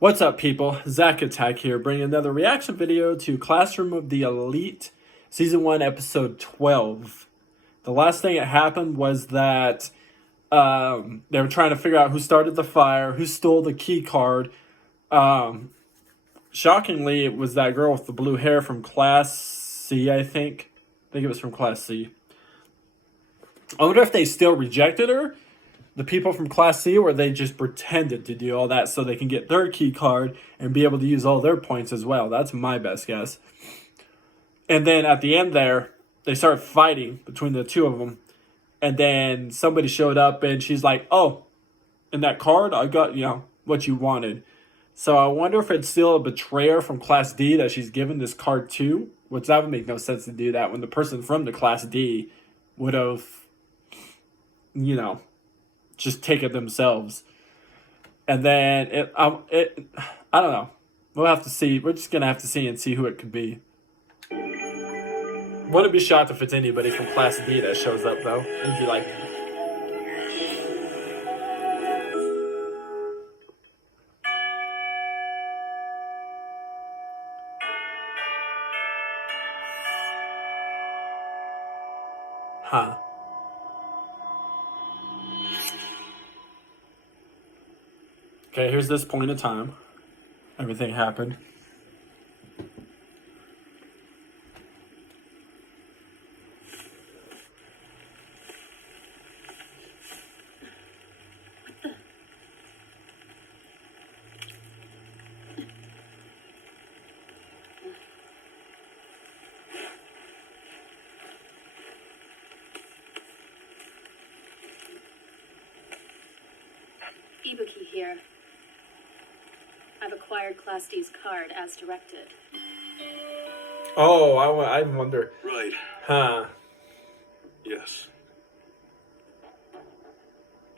What's up, people? Zach Attack here, bringing another reaction video to Classroom of the Elite, Season 1, Episode 12. The last thing that happened was that they were trying to figure out who started the fire, who stole the key card. Shockingly, it was that girl with the blue hair from Class C, I think. I think it was from Class C. I wonder if they still rejected her, the people from Class C, or they just pretended to do all that so they can get their key card and be able to use all their points as well. That's my best guess. And then at the end there, they started fighting between the two of them. And then somebody showed up and she's like, oh, in that card, I got, what you wanted. So I wonder if it's still a betrayer from Class D that she's given this card to, which that would make no sense to do that when the person from the Class D would have, just take it themselves. And then I don't know. We'll have to see. We're just gonna have to see and see who it could be. Wouldn't be shocked if it's anybody from Class D that shows up though. It'd be like, huh. Okay, here's this point in time. Everything happened. Ibuki here. I've acquired Class D's card as directed. Oh, I wonder. Right. Huh. Yes.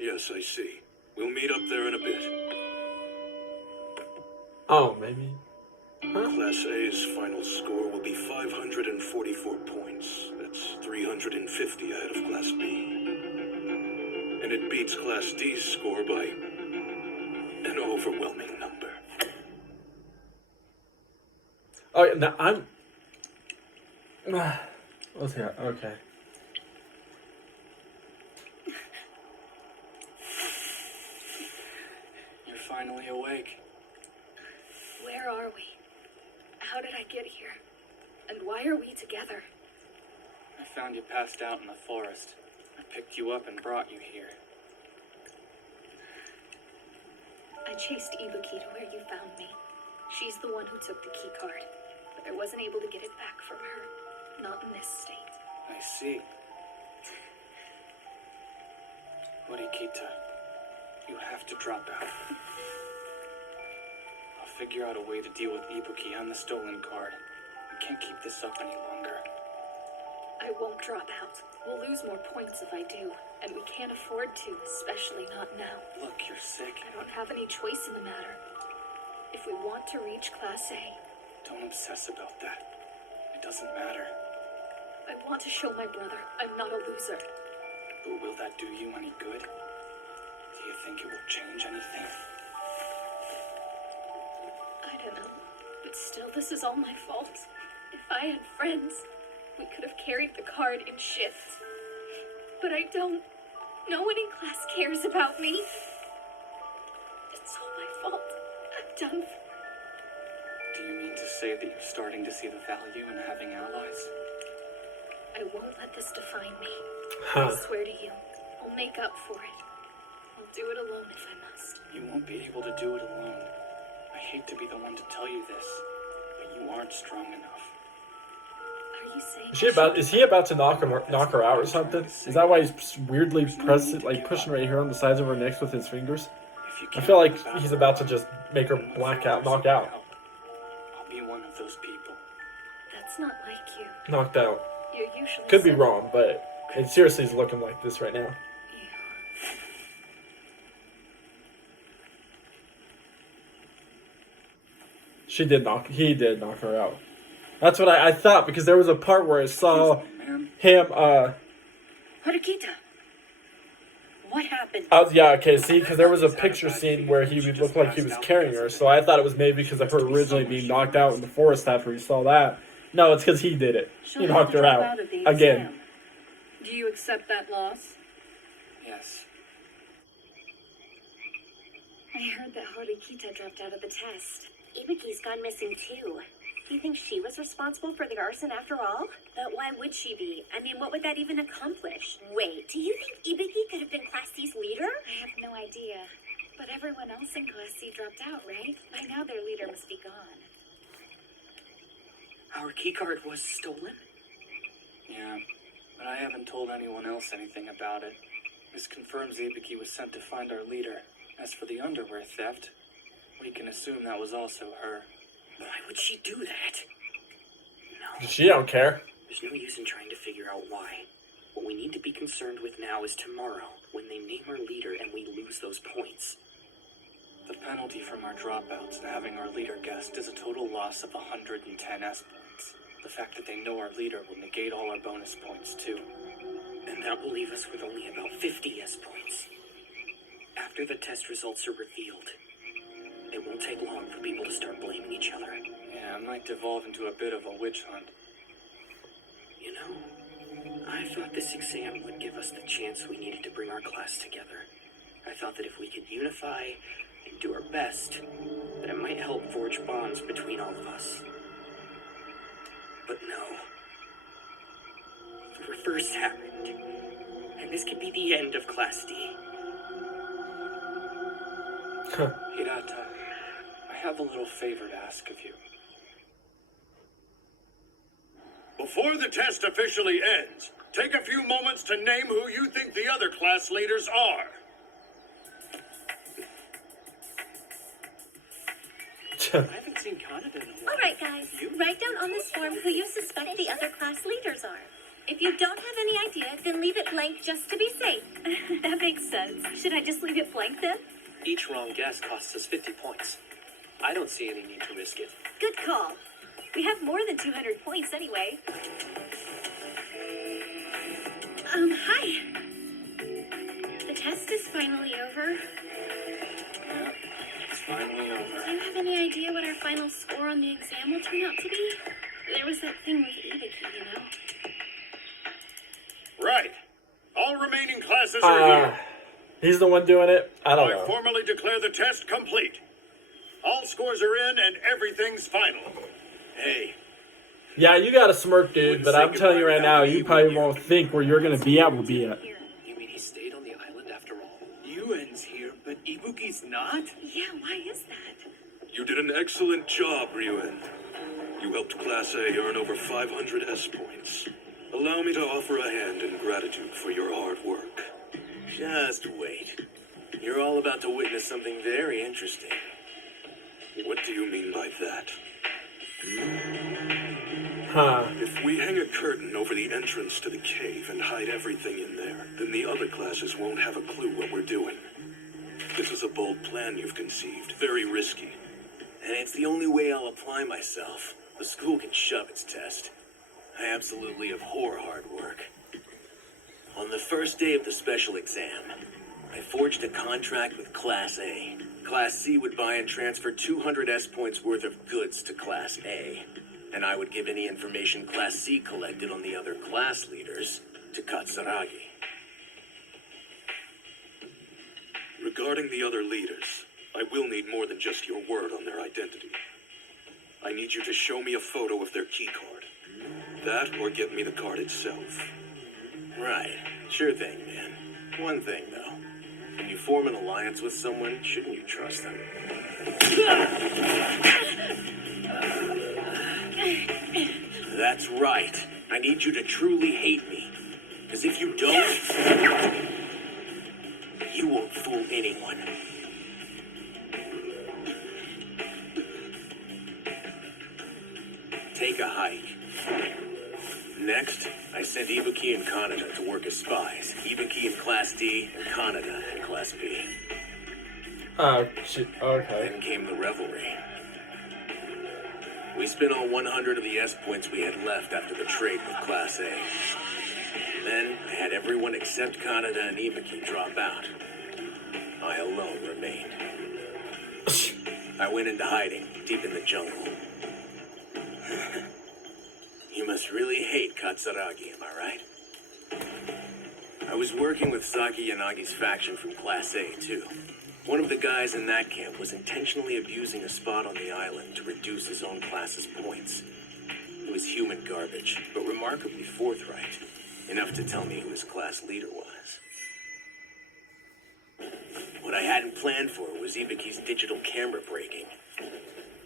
Yes, I see. We'll meet up there in a bit. Oh, maybe. Huh? Class A's final score will be 544 points. That's 350 ahead of Class B. And it beats Class D's score by an overwhelming number. Oh, yeah, now I'm... Let's hear it. Okay. You're finally awake. Where are we? How did I get here? And why are we together? I found you passed out in the forest. I picked you up and brought you here. I chased Ibuki to where you found me. She's the one who took the key card, but I wasn't able to get it back from her. Not in this state. I see. Morikita, you have to drop out. I'll figure out a way to deal with Ibuki and the stolen card. We can't keep this up any longer. I won't drop out. We'll lose more points if I do, and we can't afford to, especially not now. Look, you're sick. I don't have any choice in the matter. If we want to reach Class A, Don't obsess about that. It doesn't matter. I want to show my brother I'm not a loser. But will that do you any good? Do you think it will change anything? I don't know, but still, this is all my fault. If I had friends, we could have carried the card in shifts. But I don't. No one in class cares about me. It's all my fault. I'm done for. Do you mean to say that you're starting to see the value in having allies? I won't let this define me. Huh. I swear to you, I'll make up for it. I'll do it alone if I must. You won't be able to do it alone. I hate to be the one to tell you this, but you aren't strong enough. Are you saying? Is he about to knock her out or something? Is that why he's weirdly pushing right here on the sides of her neck with his fingers? If you I can't feel like give up, he's about to just make her knock out. I'll be one of those people. That's not like you. Knocked out. You're usually. Could be so- wrong, but it seriously is looking like this right now. You. He did knock her out. That's what I thought, because there was a part where I saw him, Haruhita, what What happened? Yeah, okay, see, because there was a picture scene where he would look like he was carrying her, so I thought it was maybe because of her originally being knocked out in the forest after he saw that. No, it's because he did it. He knocked her out. Again. Do you accept that loss? Yes. I heard that Horikita dropped out of the test. Ibuki's gone missing too. Do you think she was responsible for the arson after all? But why would she be? I mean, what would that even accomplish? Wait, do you think Ibuki could have been Class C's leader? I have no idea. But everyone else in Class C dropped out, right? By now their leader must be gone. Our keycard was stolen? Yeah, but I haven't told anyone else anything about it. This confirms Ibuki was sent to find our leader. As for the underwear theft, we can assume that was also her. Why would she do that? No. She don't care. There's no use in trying to figure out why. What we need to be concerned with now is tomorrow, when they name our leader and we lose those points. The penalty from our dropouts to having our leader guessed is a total loss of 110 S points. The fact that they know our leader will negate all our bonus points too. And that will leave us with only about 50 S points. After the test results are revealed, it won't take long for people to start blaming each other. Yeah, it might devolve into a bit of a witch hunt. You know, I thought this exam would give us the chance we needed to bring our class together. I thought that if we could unify and do our best, that it might help forge bonds between all of us. But no. The reverse happened. And this could be the end of Class D. Hirata, I have a little favor to ask of you. Before the test officially ends, take a few moments to name who you think the other class leaders are. I haven't seen Kaneda in a while. Alright guys, write down on this form who you suspect the other class leaders are. If you don't have any idea, then leave it blank just to be safe. That makes sense. Should I just leave it blank then? Each wrong guess costs us 50 points. I don't see any need to risk it. Good call. We have more than 200 points anyway. Hi. The test is finally over. Yeah, it's finally over. Do you have any idea what our final score on the exam will turn out to be? There was that thing with Ibuki, you know? Right. All remaining classes are here. He's the one doing it? I don't I know. formally declare the test complete. All scores are in and everything's final. Hey, Yeah, you got a smirk, dude, but I'm telling you right now, you probably won't think where you're going to be at will be at. You mean he stayed on the island after all? Yuen's here, but Ibuki's not? Yeah, why is that? you did an excellent job, Ryuen. You helped Class A earn over 500 S points. Allow me to offer a hand in gratitude for your hard work. Just wait. You're all about to witness something very interesting. What do you mean by that? Huh. If we hang a curtain over the entrance to the cave and hide everything in there, then the other classes won't have a clue what we're doing. This is a bold plan you've conceived, very risky. And it's the only way I'll apply myself. The school can shove its test. I absolutely abhor hard work. On the first day of the special exam, I forged a contract with Class A. Class C would buy and transfer 200 S points worth of goods to Class A. And I would give any information Class C collected on the other class leaders to Katsuragi. Regarding the other leaders, I will need more than just your word on their identity. I need you to show me a photo of their key card. That or get me the card itself. Right. Sure thing, man. One thing, though. When you form an alliance with someone, shouldn't you trust them? That's right. I need you to truly hate me. Because if you don't, you won't fool anyone. Take a hike. Next, I sent Ibuki and Kaneda to work as spies. Ibuki in Class D and Kaneda in Class B. Oh, shit. Okay. Then came the revelry. We spent all 100 of the S points we had left after the trade with Class A. Then I had everyone except Kaneda and Ibuki drop out. I alone remained. I went into hiding, deep in the jungle. You must really hate Katsuragi, am I right? I was working with Saki Yanagi's faction from Class A, too. One of the guys in that camp was intentionally abusing a spot on the island to reduce his own class's points. He was human garbage, but remarkably forthright. Enough to tell me who his class leader was. What I hadn't planned for was Ibuki's digital camera breaking.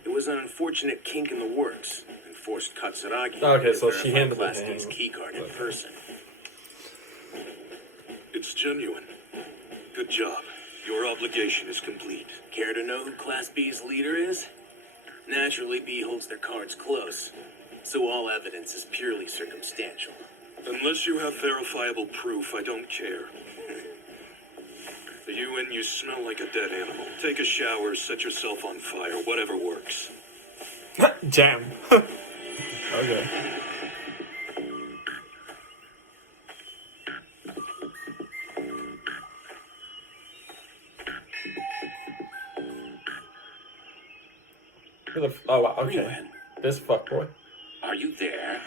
It was an unfortunate kink in the works, and forced Katsuragi Okay, to so she verify handed Class it to D's him. keycard in person. It's genuine. Good job. Your obligation is complete. Care to know who Class B's leader is? Naturally, B holds their cards close, so all evidence is purely circumstantial. Unless you have verifiable proof, I don't care. You smell like a dead animal. Take a shower, set yourself on fire, whatever works. Jam. Okay. Who the oh, wow, okay. Ruin, This fuckboy. are you there?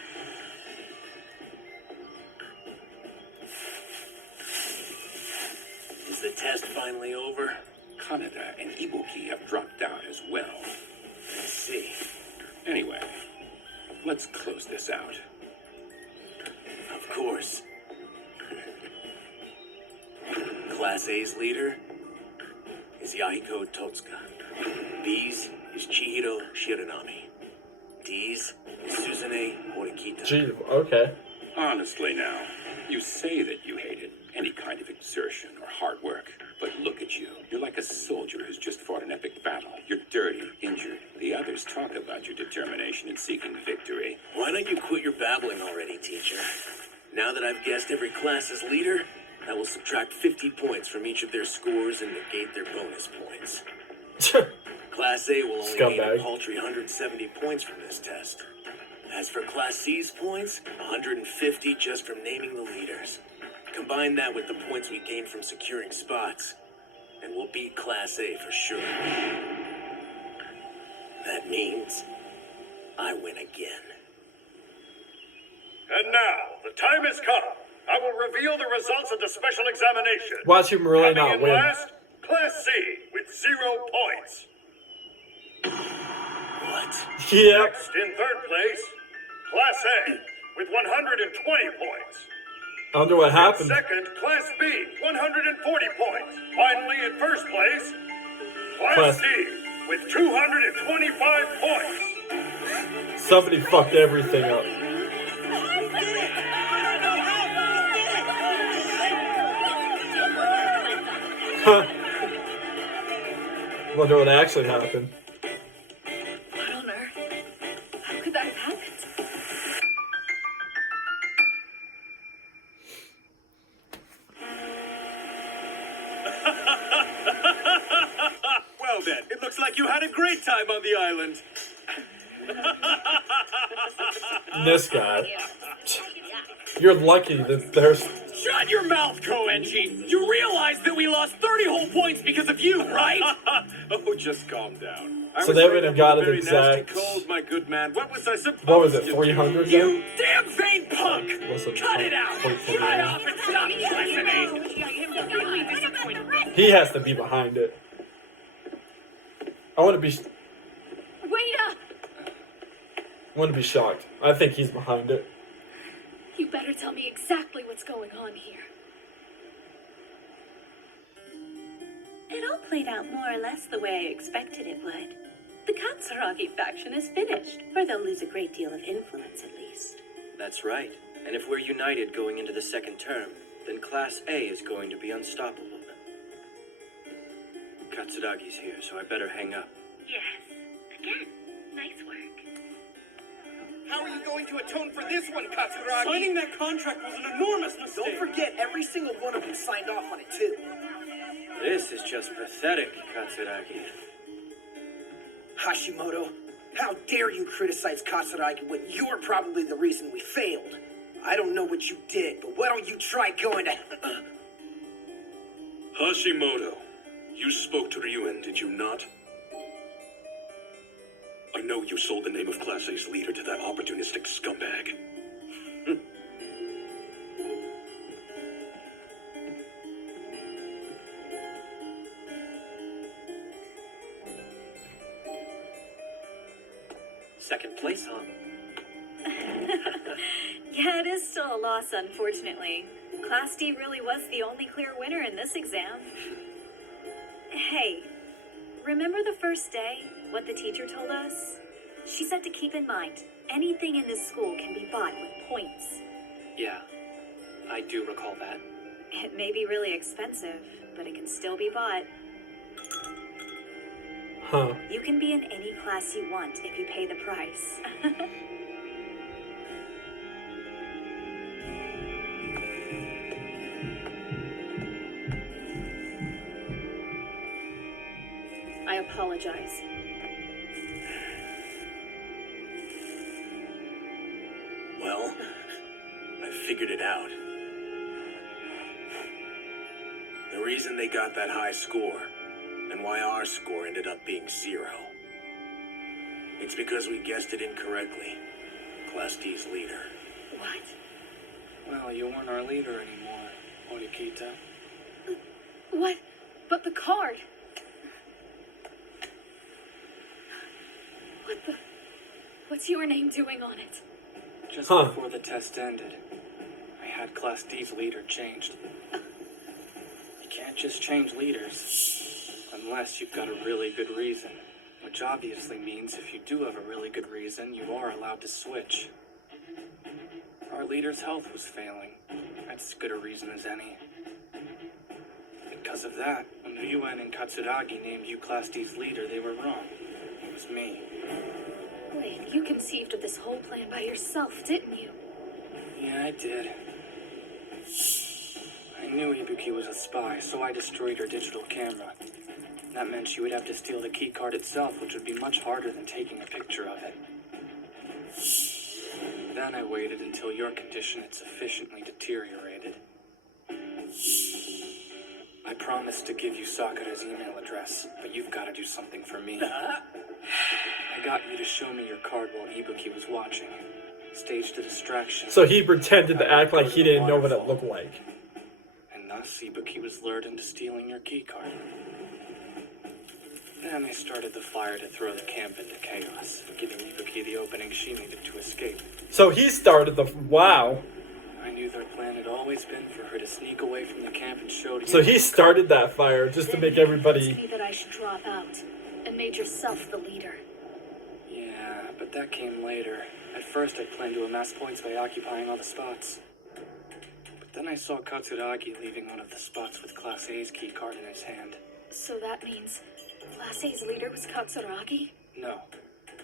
Is the test finally over? Kaneda and Ibuki have dropped out as well. I see. Anyway, let's close this out. Of course. Class A's leader is Yahiko Totsuka. B's is Chihiro Shiranami. D's is Suzune Morikita. Gee, okay. Honestly now, you say that you hated any kind of exertion or hard work, but look at you. You're like a soldier who's just fought an epic battle. You're dirty, injured. The others talk about your determination in seeking victory. Why don't you quit your babbling already, teacher? Now that I've guessed every class's leader, I will subtract 50 points from each of their scores and negate their bonus points. Class A will only gain a Scumbag. paltry 170 points from this test. As for Class C's points, 150 just from naming the leaders. Combine that with the points we gained from securing spots, and we'll beat Class A for sure. That means I win again. And now, the time has come. I will reveal the results of the special examination. Watch him really Coming not in win. last, Class C with 0 points. What? Yep. Next, in third place, Class A with 120 points. I wonder what happened. Second, Class B, 140 points. Finally, in first place, Class Class- D with 225 points. Somebody fucked everything up. Wonder what actually happened. What on earth? How could that have happened? Well then, it looks like you had a great time on the island. This guy. You're lucky that there's. Shut your mouth, Koenji! You realize that we lost 30 whole points because of you, right? Oh, just calm down. So they would have got it exact. Cold, my good man. What was I supposed What was it, to 300 do? then? Damn vain punk! Listen, Cut it out! point for Shut me. up and stop listening! He has to be behind it. I want to be. Wait up! I want to be shocked. I think he's behind it. You better tell me exactly what's going on here. It all played out more or less the way I expected it would. The Katsuragi faction is finished, or they'll lose a great deal of influence at least. That's right. And if we're united going into the second term, then Class A is going to be unstoppable. Katsuragi's here, so I better hang up. Yes. Again, nice work. How are you going to atone for this one, Katsuragi? Signing that contract was an enormous mistake! Don't forget, every single one of you signed off on it too. This is just pathetic, Katsuragi. Hashimoto, how dare you criticize Katsuragi when you're probably the reason we failed? I don't know what you did, but why don't you try going to... Hashimoto, you spoke to Ryuen, did you not? I know you sold the name of Class A's leader to that opportunistic scumbag. Second place, huh? Yeah, it is still a loss, unfortunately. Class D really was the only clear winner in this exam. Hey, remember the first day, what the teacher told us? She said to keep in mind, anything in this school can be bought with points. Yeah, I do recall that. It may be really expensive, but it can still be bought. Huh. You can be in any class you want if you pay the price. I apologize. Well, I figured it out. The reason they got that high score, and why our score ended up being 0. It's because we guessed it incorrectly. Class D's leader. What? Well, you weren't our leader anymore, Morikita. What? But the card! What the... What's your name doing on it? Just before the test ended, I had Class D's leader changed. You can't just change leaders unless you've got a really good reason. Which obviously means if you do have a really good reason, you are allowed to switch. Our leader's health was failing. That's as good a reason as any. Because of that, when Ryuen and Katsuragi named you Class D's leader, they were wrong. It was me. Wait, you conceived of this whole plan by yourself, didn't you? Yeah, I did. I knew Ibuki was a spy, so I destroyed her digital camera. That meant she would have to steal the key card itself, which would be much harder than taking a picture of it. Then I waited until your condition had sufficiently deteriorated. I promised to give you Sakura's email address, but you've got to do something for me. I got you to show me your card while Ibuki was watching. Staged a distraction. So he pretended to act like he didn't know what it looked like. And thus Ibuki was lured into stealing your key card. Then I started the fire to throw the camp into chaos, giving Ibuki the opening she needed to escape. So he started the... Wow. I knew their plan had always been for her to sneak away from the camp and show to So he started that fire just to make everybody... Me that I should drop out and made yourself the leader. Yeah, but that came later. At first I planned to amass points by occupying all the spots. But then I saw Katsuragi leaving one of the spots with Class A's key card in his hand. So that means Class A's leader was Katsuragi? No.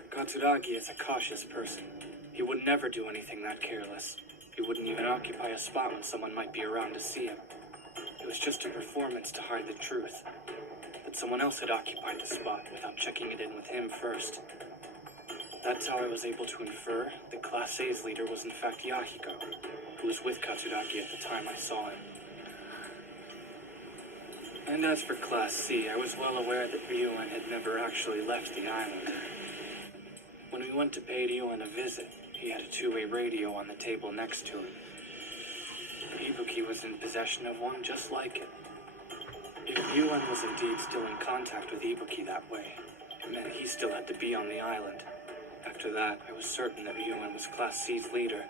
Katsuragi is a cautious person. He would never do anything that careless. He wouldn't even occupy a spot when someone might be around to see him. It was just a performance to hide the truth. But someone else had occupied the spot without checking it in with him first. That's how I was able to infer that Class A's leader was in fact Yahiko, who was with Katsuragi at the time I saw him. And as for Class C, I was well aware that Ryuen had never actually left the island. When we went to pay Ryuen a visit, he had a two-way radio on the table next to him. Ibuki was in possession of one just like it. If Ryuen was indeed still in contact with Ibuki that way, it meant he still had to be on the island. After that, I was certain that Ryuen was Class C's leader.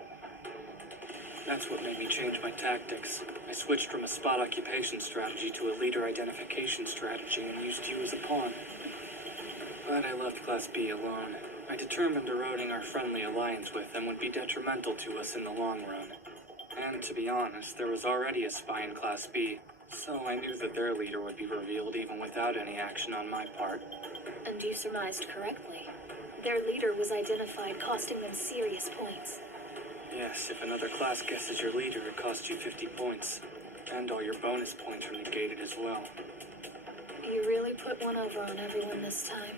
That's what made me change my tactics. I switched from a spot occupation strategy to a leader identification strategy and used you as a pawn. But I left Class B alone. I determined eroding our friendly alliance with them would be detrimental to us in the long run. And to be honest, there was already a spy in Class B, so I knew that their leader would be revealed even without any action on my part. And you surmised correctly. Their leader was identified, costing them serious points. Yes, if another class guesses your leader, it costs you 50 points. And all your bonus points are negated as well. You really put one over on everyone this time.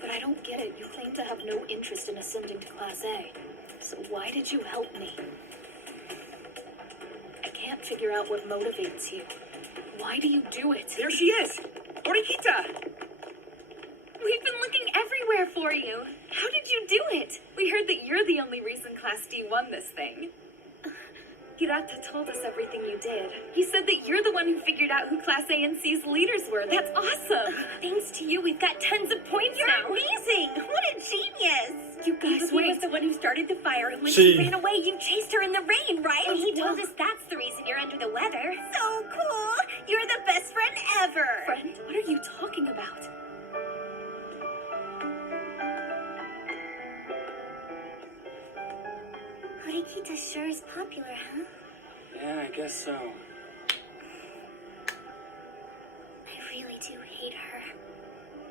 But I don't get it. You claim to have no interest in ascending to Class A. So why did you help me? I can't figure out what motivates you. Why do you do it? There she is! Morikita! We've been looking everywhere for you. How did you do it? We heard that you're the only reason Class D won this thing. Hirata told us everything you did. He said that you're the one who figured out who Class A and C's leaders were. That's awesome. Thanks to you, we've got tons of points now. You're amazing! What a genius! You guys, He wait. was the one who started the fire, and when she ran away, you chased her in the rain, right? And he told us that's the reason you're under the weather. So cool! You're the best friend ever! Friend, what are you talking about? Horikita sure is popular, huh? Yeah, I guess so. I really do hate her.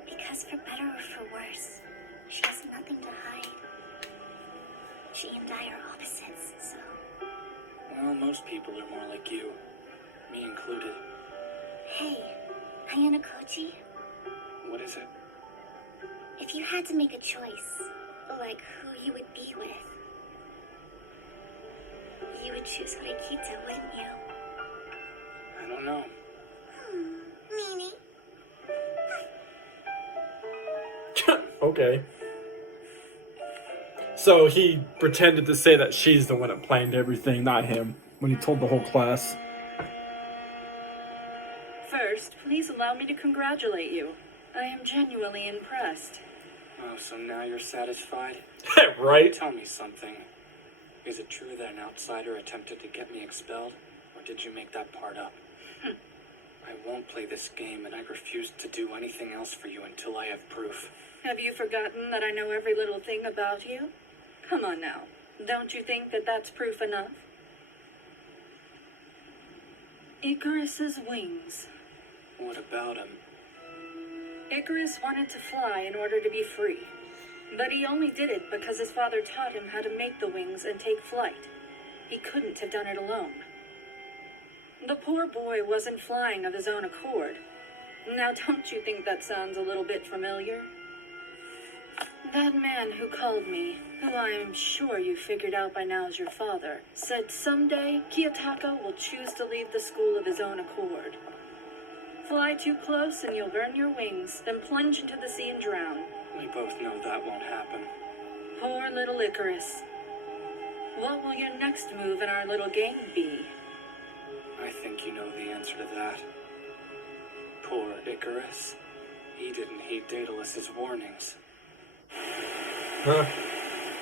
Because for better or for worse, she has nothing to hide. She and I are opposites, so... Well, most people are more like you. Me included. Hey, Ayana Kochi, What is it? if you had to make a choice, like who you would be with, you would choose Horikita, wouldn't you? I don't know. Meanie. Okay. So he pretended to say that she's the one that planned everything, not him, when he told the whole class. First, please allow me to congratulate you. I am genuinely impressed. Oh, so now you're satisfied? Right? Tell me something. Is it true that an outsider attempted to get me expelled? Or did you make that part up? I won't play this game, and I refuse to do anything else for you until I have proof. Have you forgotten that I know every little thing about you? Come on now. Don't you think that that's proof enough? Icarus's wings. What about him? Icarus wanted to fly in order to be free. But he only did it because his father taught him how to make the wings and take flight. He couldn't have done it alone. The poor boy wasn't flying of his own accord. Now, don't you think that sounds a little bit familiar? That man who called me, who I am sure you figured out by now is your father, said someday Kiyotaka will choose to leave the school of his own accord. Fly too close and you'll burn your wings, then plunge into the sea and drown. We both know that won't happen. Poor little Icarus. What will your next move in our little game be? I think you know the answer to that. Poor Icarus. He didn't heed Daedalus's warnings. Huh.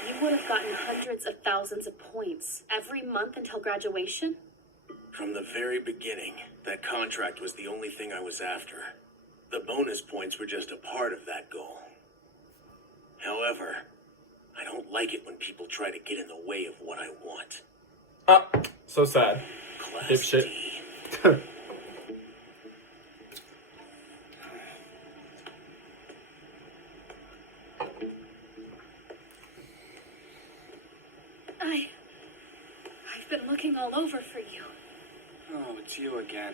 You would have gotten hundreds of thousands of points every month until graduation? From the very beginning, that contract was the only thing I was after. The bonus points were just a part of that goal. However, I don't like it when people try to get in the way of what I want. Ah, so sad. Class Dipshit. D. I've been looking all over for you. Oh, it's you again.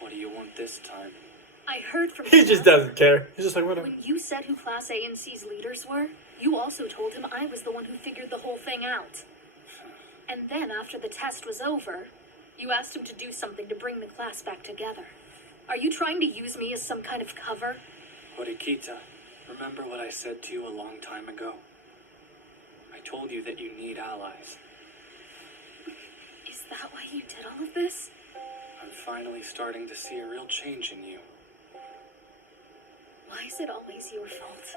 What do you want this time? I heard from He just doesn't care. He's just like, whatever. When you said who Class A and C's leaders were, you also told him I was the one who figured the whole thing out. And then, after the test was over, you asked him to do something to bring the class back together. Are you trying to use me as some kind of cover? Horikita, remember what I said to you a long time ago? I told you that you need allies. Is that why you did all of this? I'm finally starting to see a real change in you. Why is it always your fault?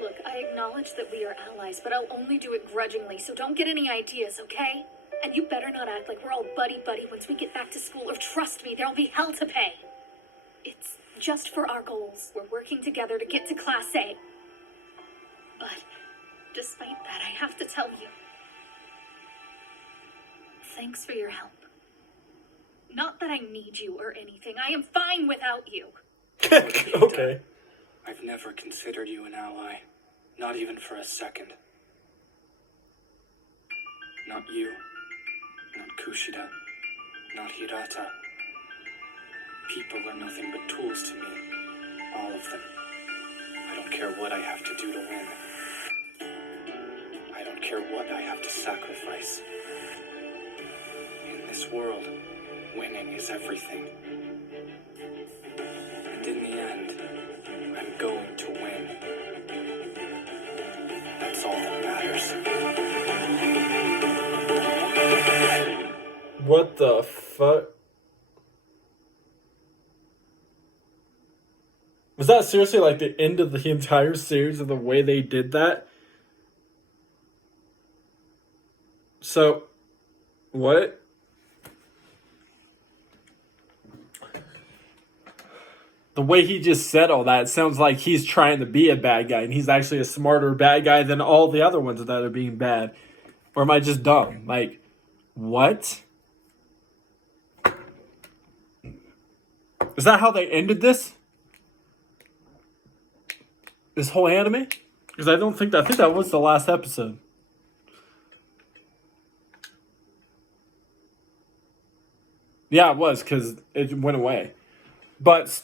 Look, I acknowledge that we are allies, but I'll only do it grudgingly, so don't get any ideas, okay? And you better not act like we're all buddy-buddy once we get back to school, or trust me, there'll be hell to pay. It's just for our goals. We're working together to get to Class A. But, despite that, I have to tell you. Thanks for your help. Not that I need you or anything. I am fine without you. Okay. I've never considered you an ally. Not even for a second. Not you. Not Kushida. Not Hirata. People are nothing but tools to me. All of them. I don't care what I have to do to win. I don't care what I have to sacrifice. In this world, winning is everything. And in the end, I'm going to win. That's all that matters. What the fuck? Was that seriously like the end of the entire series of the way they did that? So, what? The way he just said all that, it sounds like he's trying to be a bad guy, and he's actually a smarter bad guy than all the other ones that are being bad. Or am I just dumb? Like, what? Is that how they ended this? This whole anime? Because I think that was the last episode. Yeah, it was, because it went away. But,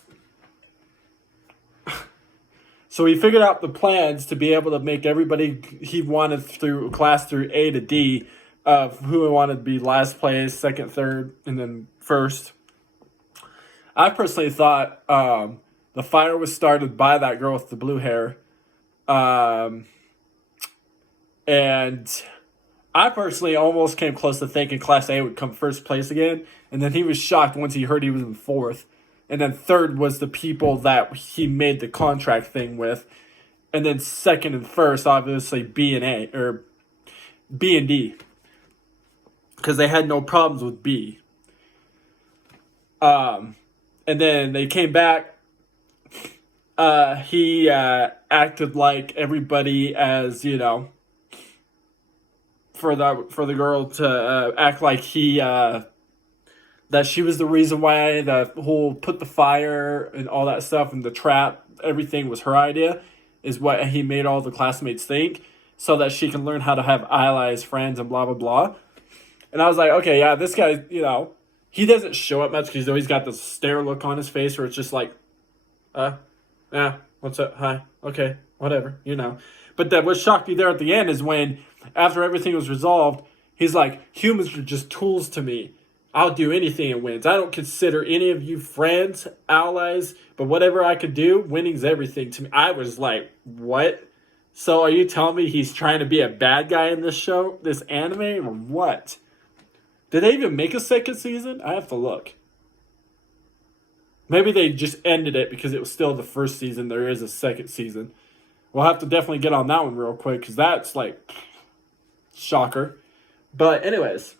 so he figured out the plans to be able to make everybody he wanted through class through A to D of who wanted to be last place, second, third, and then first. I personally thought the fire was started by that girl with the blue hair. And I personally almost came close to thinking Class A would come first place again. And then he was shocked once he heard he was in fourth. And then third was the people that he made the contract thing with. And then second and first, obviously, B and A, or B and D. Because they had no problems with B. And then they came back. He acted like everybody as, you know, for the girl to act like he that she was the reason why the whole put the fire and all that stuff and the trap, everything was her idea, is what he made all the classmates think, so that she can learn how to have allies, friends, and blah blah blah. And I was like, okay, yeah, this guy, you know, he doesn't show up much because he's always got this stare look on his face where it's just like, yeah, what's up? Hi, okay, whatever, you know. But that what shocked me there at the end is when, after everything was resolved, he's like, humans are just tools to me. I'll do anything and wins. I don't consider any of you friends, allies, but whatever I could do, winning's everything to me. I was like, what? So are you telling me he's trying to be a bad guy in this show, this anime, or what? Did they even make a second season? I have to look. Maybe they just ended it because it was still the first season. There is a second season. We'll have to definitely get on that one real quick because that's like, shocker. But anyways,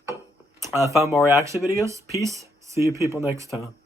find more reaction videos. Peace. See you people next time.